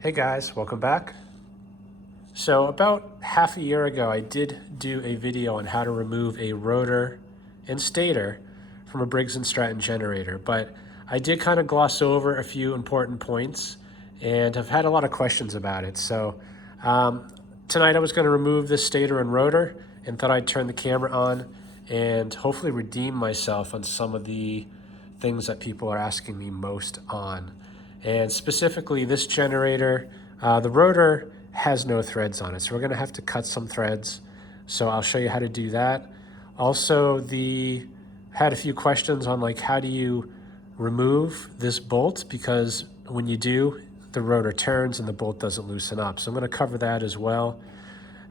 Hey guys, welcome back. So about half a year ago, I did do a video on how to remove a rotor and stator from a Briggs and Stratton generator, but I did kind of gloss over a few important points and have had a lot of questions about it. So tonight I was going to remove this stator and rotor and thought I'd turn the camera on and hopefully redeem myself on some of the things that people are asking me most on. And specifically this generator, the rotor has no threads on it, so we're going to have to cut some threads. So I'll show you how to do that. Also, had a few questions on like how do you remove this bolt, because when you do, the rotor turns and the bolt doesn't loosen up. So I'm going to cover that as well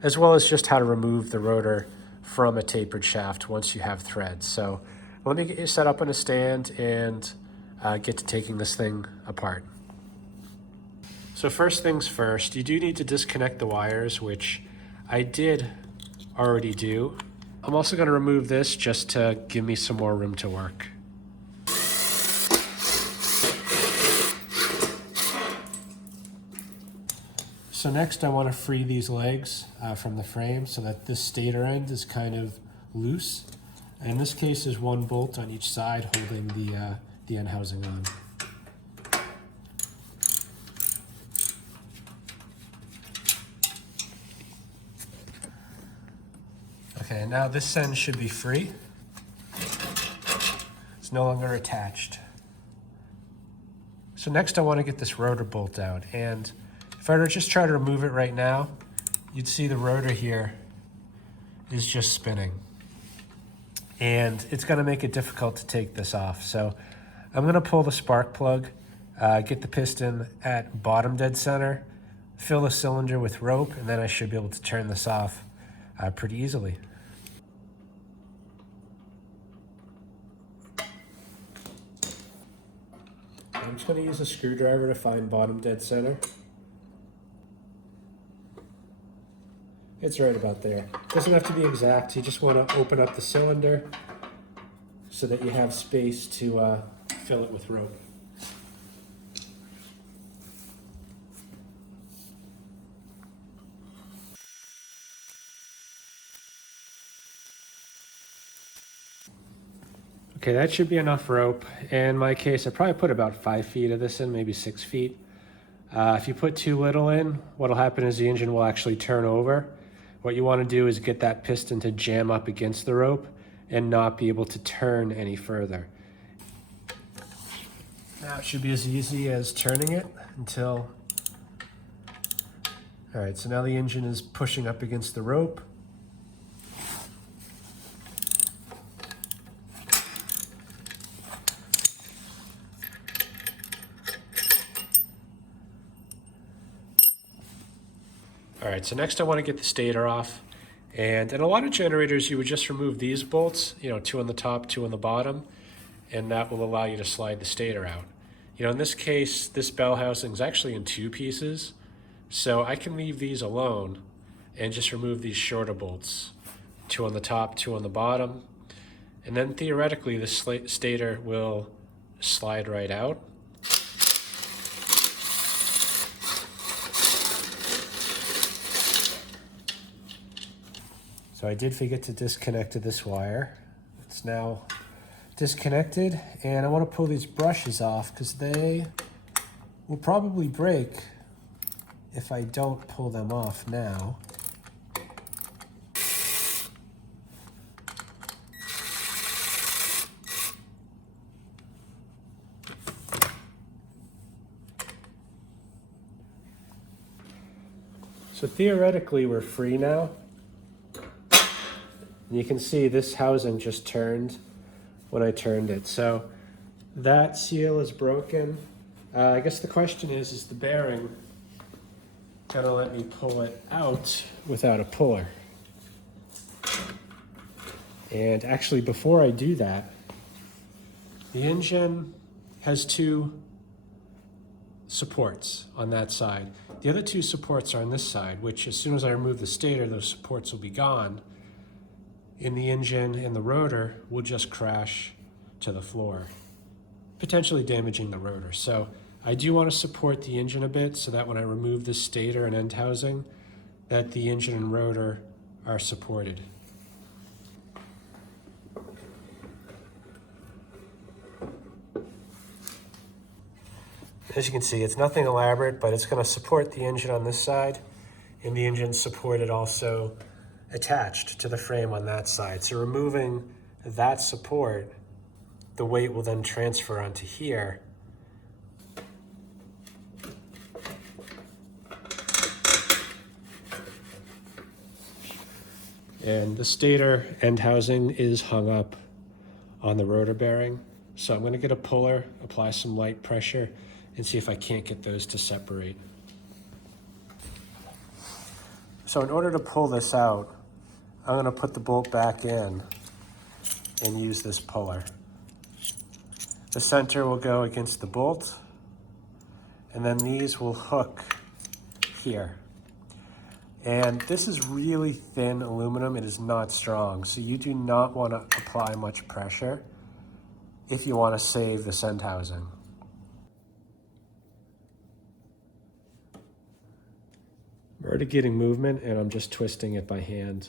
as just how to remove the rotor from a tapered shaft once you have threads. So let me get you set up on a stand and get to taking this thing apart. So first things first, you do need to disconnect the wires, which I did already do. I'm also going to remove this just to give me some more room to work. So next I want to free these legs from the frame so that this stator end is kind of loose. And in this case, there's one bolt on each side holding the end housing on. Okay, now this end should be free. It's no longer attached. So next I want to get this rotor bolt out, and if I were to just try to remove it right now, you'd see the rotor here is just spinning. And it's going to make it difficult to take this off. So I'm going to pull the spark plug, get the piston at bottom dead center, fill the cylinder with rope, and then I should be able to turn this off pretty easily. I'm just going to use a screwdriver to find bottom dead center. It's right about there. Doesn't have to be exact. You just want to open up the cylinder so that you have space to fill it with rope. Okay, that should be enough rope. In my case, I probably put about 5 feet of this in, maybe 6 feet. If you put too little in, what'll happen is the engine will actually turn over. What you want to do is get that piston to jam up against the rope and not be able to turn any further. Now it should be as easy as turning it until... All right, so now the engine is pushing up against the rope. All right, so next I want to get the stator off. And in a lot of generators, you would just remove these bolts, 2 on the top, 2 on the bottom, and that will allow you to slide the stator out. In this case, this bell housing is actually in 2 pieces, so I can leave these alone and just remove these shorter bolts, 2 on the top, 2 on the bottom, and then theoretically the stator will slide right out. So I did forget to disconnect this wire. It's now disconnected, and I want to pull these brushes off because they will probably break if I don't pull them off now. So theoretically we're free now. And you can see this housing just turned when I turned it. So that seal is broken. I guess the question is the bearing gonna let me pull it out without a puller? And actually before I do that, the engine has 2 supports on that side. The other 2 supports are on this side, which as soon as I remove the stator, those supports will be gone. And the engine and the rotor will just crash to the floor, potentially damaging the rotor. So I do want to support the engine a bit so that when I remove the stator and end housing, that the engine and rotor are supported. As you can see, it's nothing elaborate, but it's going to support the engine on this side, and the engine's supported also attached to the frame on that side. So removing that support, the weight will then transfer onto here. And the stator end housing is hung up on the rotor bearing. So I'm going to get a puller, apply some light pressure, and see if I can't get those to separate. So in order to pull this out, I'm going to put the bolt back in and use this puller. The center will go against the bolt, and then these will hook here. And this is really thin aluminum. It is not strong, so you do not want to apply much pressure if you want to save this end housing. I'm already getting movement, and I'm just twisting it by hand.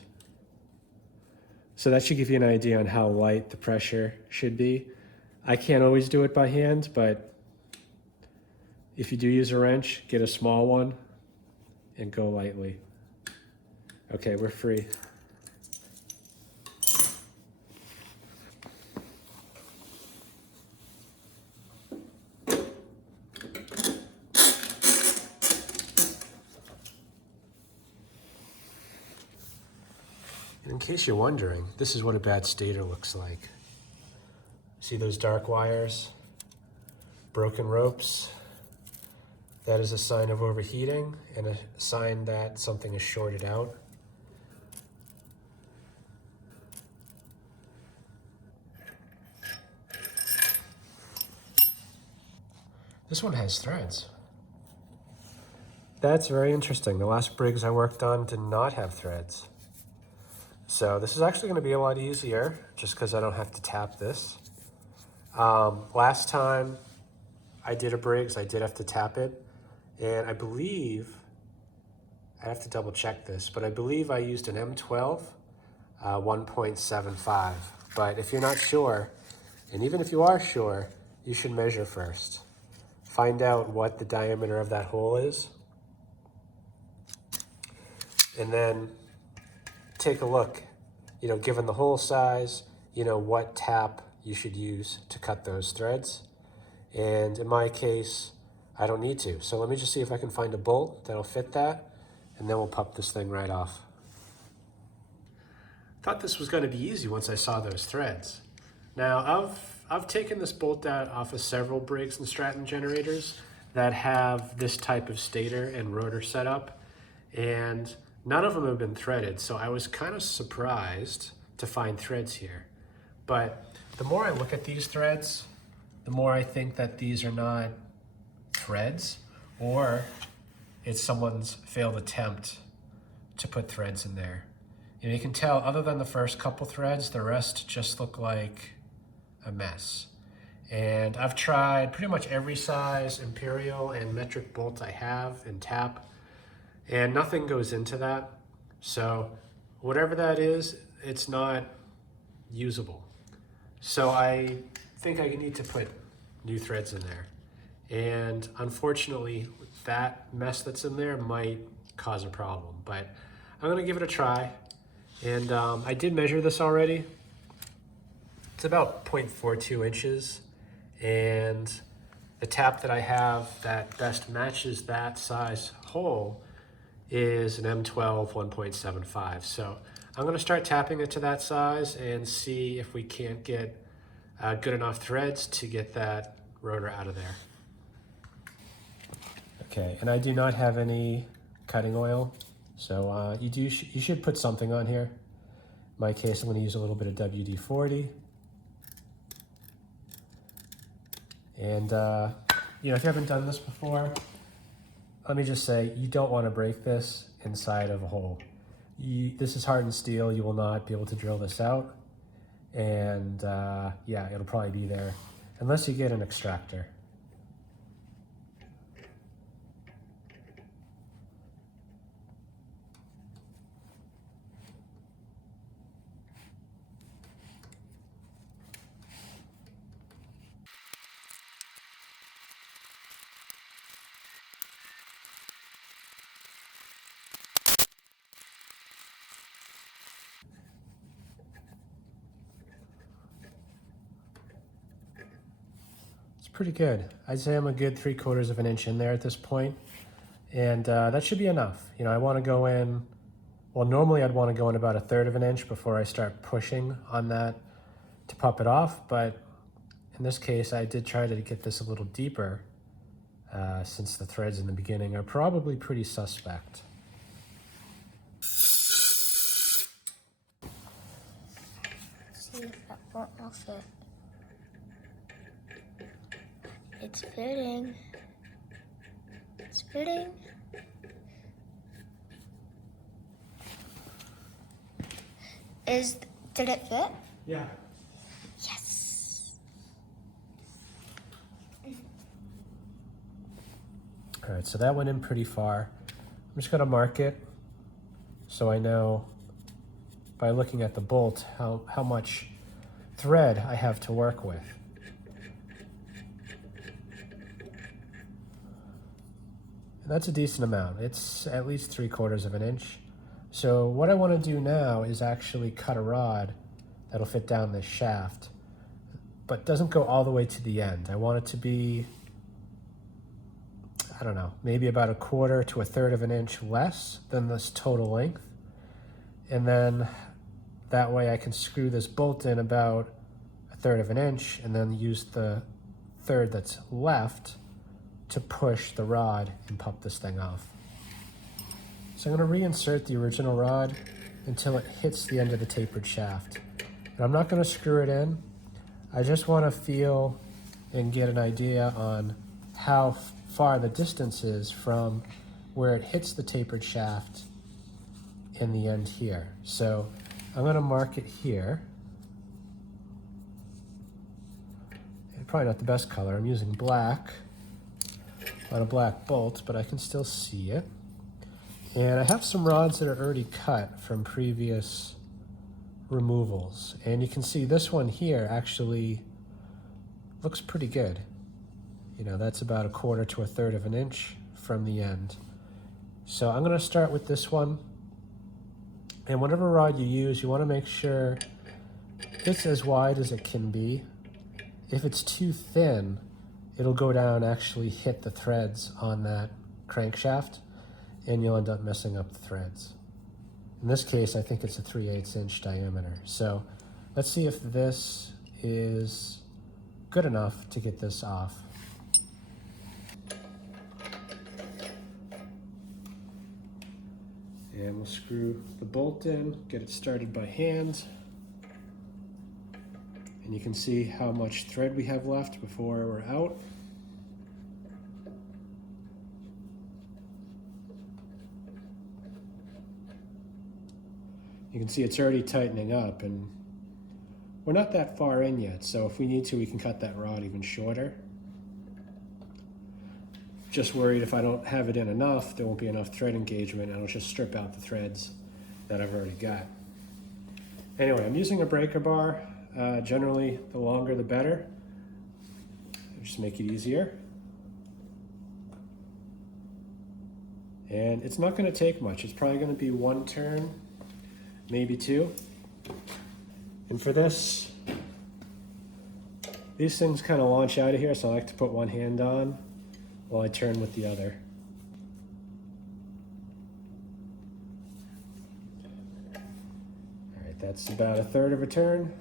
So that should give you an idea on how light the pressure should be. I can't always do it by hand, but if you do use a wrench, get a small one and go lightly. Okay, we're free. And in case you're wondering, this is what a bad stator looks like. See those dark wires? Broken ropes? That is a sign of overheating and a sign that something is shorted out. This one has threads. That's very interesting. The last Briggs I worked on did not have threads. So this is actually going to be a lot easier just because I don't have to tap this. Last time I did a Briggs, I did have to tap it. And I believe, I have to double check this, but I believe I used an M12 1.75. But if you're not sure, and even if you are sure, you should measure first. Find out what the diameter of that hole is, and then take a look, given the hole size, what tap you should use to cut those threads. And in my case, I don't need to. So let me just see if I can find a bolt that'll fit that, and then we'll pop this thing right off. Thought this was going to be easy once I saw those threads. Now, I've taken this bolt out off of several Briggs and Stratton generators that have this type of stator and rotor setup, and none of them have been threaded, so I was kind of surprised to find threads here. But the more I look at these threads, the more I think that these are not threads, or it's someone's failed attempt to put threads in there. You can tell, other than the first couple threads, the rest just look like a mess. And I've tried pretty much every size imperial and metric bolt I have and tap, and nothing goes into that. So whatever that is, it's not usable. So I think I need to put new threads in there. And unfortunately, that mess that's in there might cause a problem, but I'm gonna give it a try. And I did measure this already. It's about 0.42 inches. And the tap that I have that best matches that size hole is an M12 1.75. So I'm gonna start tapping it to that size and see if we can't get good enough threads to get that rotor out of there. Okay, and I do not have any cutting oil, so you should put something on here. In my case, I'm going to use a little bit of WD-40. And if you haven't done this before, let me just say, you don't want to break this inside of a hole. This is hardened steel. You will not be able to drill this out. And yeah, it'll probably be there unless you get an extractor. pretty good. I'd say I'm a good 3/4 of an inch in there at this point, and that should be enough. You know, I want to go in, well, normally I'd want to go in about 1/3 of an inch before I start pushing on that to pop it off, but in this case I did try to get this a little deeper since the threads in the beginning are probably pretty suspect. See if that will fit. It's fitting. It's fitting. Did it fit? Yeah. Yes. All right, so that went in pretty far. I'm just gonna mark it so I know by looking at the bolt how much thread I have to work with. And that's a decent amount. It's at least 3/4 of an inch. So what I want to do now is actually cut a rod that'll fit down this shaft, but doesn't go all the way to the end. I want it to be, I don't know, maybe about 1/4 to 1/3 of an inch less than this total length. And then that way I can screw this bolt in about 1/3 of an inch and then use the 1/3 that's left to push the rod and pop this thing off. So I'm going to reinsert the original rod until it hits the end of the tapered shaft. And I'm not going to screw it in. I just want to feel and get an idea on how far the distance is from where it hits the tapered shaft in the end here. So I'm going to mark it here. And probably not the best color. I'm using black on a black bolt, but I can still see it. And I have some rods that are already cut from previous removals. And you can see this one here actually looks pretty good. You know, that's about 1/4 to 1/3 of an inch from the end. So I'm going to start with this one. And whatever rod you use, you want to make sure it's as wide as it can be. If it's too thin, it'll go down and actually hit the threads on that crankshaft, and you'll end up messing up the threads. In this case, I think it's a 3/8 inch diameter. So let's see if this is good enough to get this off. And we'll screw the bolt in, get it started by hand. And you can see how much thread we have left before we're out. You can see it's already tightening up, and we're not that far in yet, so if we need to, we can cut that rod even shorter. Just worried if I don't have it in enough, there won't be enough thread engagement, and I'll just strip out the threads that I've already got. Anyway, I'm using a breaker bar. Generally, the longer the better. Just make it easier. And it's not going to take much. It's probably going to be 1 turn, maybe 2. And for this, these things kind of launch out of here, so I like to put one hand on while I turn with the other. All right, that's about 1/3 of a turn.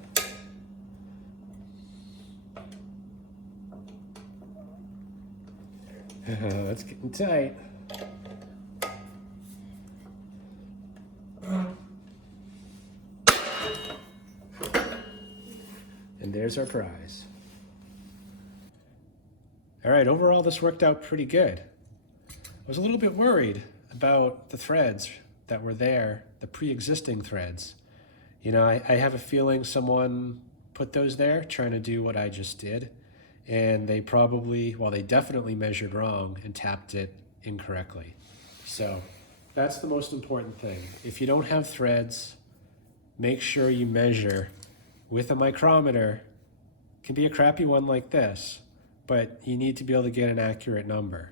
It's getting tight. And there's our prize. All right, overall this worked out pretty good. I was a little bit worried about the threads that were there, the pre-existing threads. You know, I have a feeling someone put those there trying to do what I just did. And they probably, well, they definitely measured wrong and tapped it incorrectly. So that's the most important thing. If you don't have threads, make sure you measure with a micrometer. It can be a crappy one like this, but you need to be able to get an accurate number.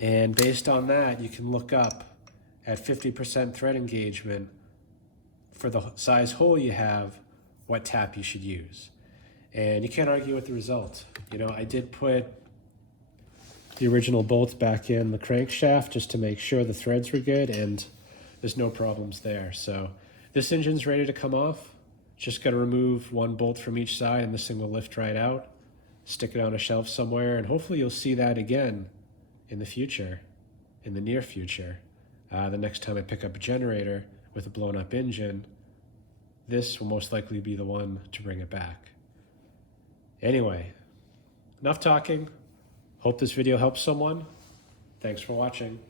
And based on that, you can look up at 50% thread engagement for the size hole you have, what tap you should use. and you can't argue with the result. You know, I did put the original bolts back in the crankshaft just to make sure the threads were good, and there's no problems there. So this engine's ready to come off. Just got to remove one bolt from each side and this thing will lift right out, stick it on a shelf somewhere, and hopefully you'll see that again in the future, in the near future. The next time I pick up a generator with a blown up engine, this will most likely be the one to bring it back. Anyway, enough talking. Hope this video helps someone. Thanks for watching.